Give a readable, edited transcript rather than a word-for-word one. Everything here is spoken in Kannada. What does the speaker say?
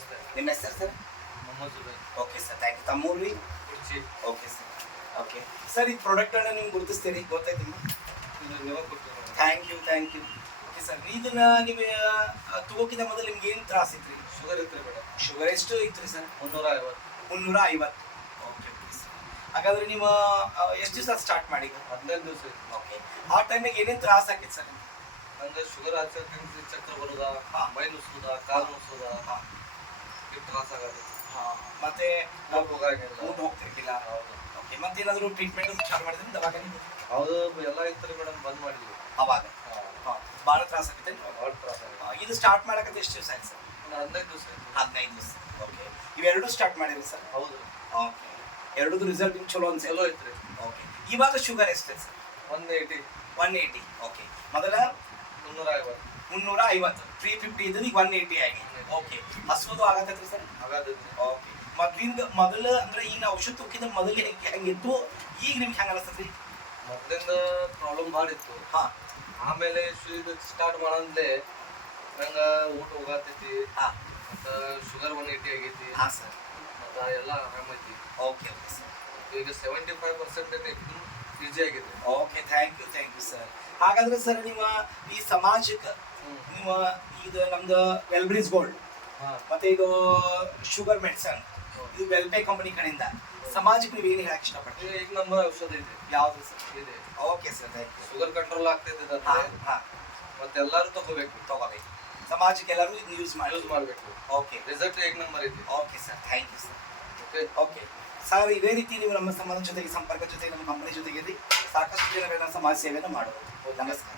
ನಮಸ್ತೆ. ನಿಮ್ಮ ಹೆಸರು sir? Mohammad Zubair. Okay sir, thank you. ತಮ್ಮೂರು ರೀ? ಕುರ್ಚಿ. Okay sir. ಓಕೆ ಸರ್, ಈ ಪ್ರಾಡಕ್ಟನ್ನು ನೀವು ಗುರುತಿಸ್ತೀರಿ, ಗೊತ್ತಾಯ್ತು ನಿಮ್ಗೆ? ನೀವು ಕೊಡ್ತೀವಿ. Thank you, thank you. Okay sir, ಇದನ್ನ ನೀವು ತಗೋಕಿಂತ ಮೊದಲು ನಿಮ್ಗೆ ಏನು ತ್ರಾಸ ಇತ್ತು ರೀ? ಶುಗರ್ ಇತ್ತು ಮೇಡಮ್. ಶುಗರ್ ಎಷ್ಟು ಇತ್ತು ರೀ ಸರ್? 350. 350. Okay sir. ಹಾಗಾದ್ರೆ ನೀವು ಎಷ್ಟು ದಿವಸ ಸ್ಟಾರ್ಟ್ ಮಾಡಿ? 15 ದಿವಸ ಇತ್ತು. ಓಕೆ. ಆ ಟೈಮಿಗೆ ಏನೇನು ತ್ರಾಸ ಆಗಿತ್ತು ಸರ್? ನಂಗೆ ಶುಗರ್ ಹಚ್ಚಕ್ಕೆ ಚಕ್ರ ಬರೋದಾ, ಮೈ ನುಸುವುದಾ, ಕಾಲು ನುಸುವುದಾ, ಇದು ತ್ರಾಸ ಆಗೋದು. ಮತ್ತೆ ಹೋಗಾಗಿಲ್ಲ, ಊಟ ಹೋಗ್ತಿರ್ಲಿಲ್ಲ. ಹೌದು. ಓಕೆ, ಮತ್ತೇನಾದರೂ ಟ್ರೀಟ್ಮೆಂಟ್ ಚಾಲು ಮಾಡಿದ್ರೆ ದವಾಖಾನೆ? ಹೌದು, ಎಲ್ಲ ಇತ್ತು ಮೇಡಮ್, ಬಂದ್ ಮಾಡಿದ್ವಿ ಅವಾಗ. ಭಾಳ ತ್ರಾಸ ಆಗುತ್ತೆ. ಭಾಳ ತ್ರಾಸ ಆಗಿದೆ. ಇದು ಸ್ಟಾರ್ಟ್ ಮಾಡಕ್ಕೆ ಎಷ್ಟು ದಿವಸ ಆಯ್ತು ಸರ್? ಒಂದು 15 ದಿವಸ ಆಯ್ತು. 15 ದಿವಸ. ಓಕೆ, ಇವೆರಡು ಸ್ಟಾರ್ಟ್ ಮಾಡಿರಿ ಸರ್? ಹೌದು. ಓಕೆ, ಎರಡೂ ರಿಸಲ್ಟ್ ಚಲೋ ಅನ್ಸಲ್ಲ? ಚಲೋ ಐತ್ರಿ. ಓಕೆ, ಇವಾಗ ಶುಗರ್ ಎಷ್ಟಿದೆ ಸರ್? 180. 180. ಓಕೆ, ಮೊದಲ 350. 350. 350 ಇದ್ದು ಈಗ 180 ಆಗಿ. ಓಕೆ, ಹಸ್ವುದು ಆಗತ್ತೈತ್ರಿ ಸರ್? ಹಾಗಾದ್ರೆ ಓಕೆ, ಮೊದಲು ಅಂದ್ರೆ ಈಗ ನಾವು ಔಷಧ ತೊಕ್ಕಿದ ಮೊದಲು ಹೆಂಗಿತ್ತು, ಈಗ ನಿಮ್ಗೆ ಹೆಂಗೆ ಅನಿಸ್ತದ್ರಿ? ಮೊದಲಿಂದ ಪ್ರಾಬ್ಲಮ್ ಭಾಳ ಇತ್ತು. ಹಾಂ. ಆಮೇಲೆ ಇದು ಸ್ಟಾರ್ಟ್ ಮಾಡಂದ್ಲೆ ನಂಗೆ ಊಟ ಹೋಗತೈತಿ. ಹಾಂ. ಮತ್ತು ಶುಗರ್ 180 ಆಗೈತಿ. ಹಾಂ ಸರ್. ಮತ್ತು ಎಲ್ಲ ಆರಾಮೈತಿ. Okay okay sir. ಈಗ 75% ಐತಿ, ಈಜಿ ಆಗಿದೆ. Okay, thank you sir. ಹಾಗಾದ್ರೆ ಸರ್, ನಿಮ್ಮ ಈ ಸಮಾಜಕ್ಕೆ ನಿಮ್ಮ ಇದು ನಮ್ದು ವೆಲ್ಬ್ರಿಸ್ ಗೋಲ್ಡ್ ಮತ್ತೆ ಇದು ಶುಗರ್ ಮೆಡಿಸನ್, ಇದು ವೆಲ್ಪೇ ಕಂಪನಿ ಕಡೆಯಿಂದ ಸಮಾಜಕ್ಕೆ ನೀವು ಏನು ಹೇಳಕ್ಕೆ ಇಷ್ಟಪಡ್ತೀವಿ? ಈಗ ನಂಬರ್ ಔಷಧ ಇದೆ. ಯಾವುದು ಸರ್? ಇದೆ. Okay sir, thank you. Sugar control ಆಗ್ತೈತೆ. ಹಾಂ, ಮತ್ತೆ ಎಲ್ಲರೂ ತಗೋಬೇಕು. ಸಮಾಜಕ್ಕೆ ಎಲ್ಲರೂ ಇದನ್ನ ಯೂಸ್ ಮಾಡಬೇಕು. ಓಕೆ, ರಿಸಲ್ಟ್ ಈಗ ನಂಬರ್ ಐತಿ. Okay sir, thank you sir. Okay okay sir, ಇದೇ ರೀತಿ ನೀವು ನಮ್ಮ ಸಮಾಜದ ಜೊತೆಗೆ ಸಂಪರ್ಕ ಜೊತೆಗೆ ನಮ್ಮ ಕಂಪನಿ ಜೊತೆಗೆ ಸಾಕಷ್ಟು ಜನಗಳನ್ನ ಸಮಾಜ ಸೇವೆಯನ್ನು ಮಾಡಬಹುದು. ನಮಸ್ಕಾರ.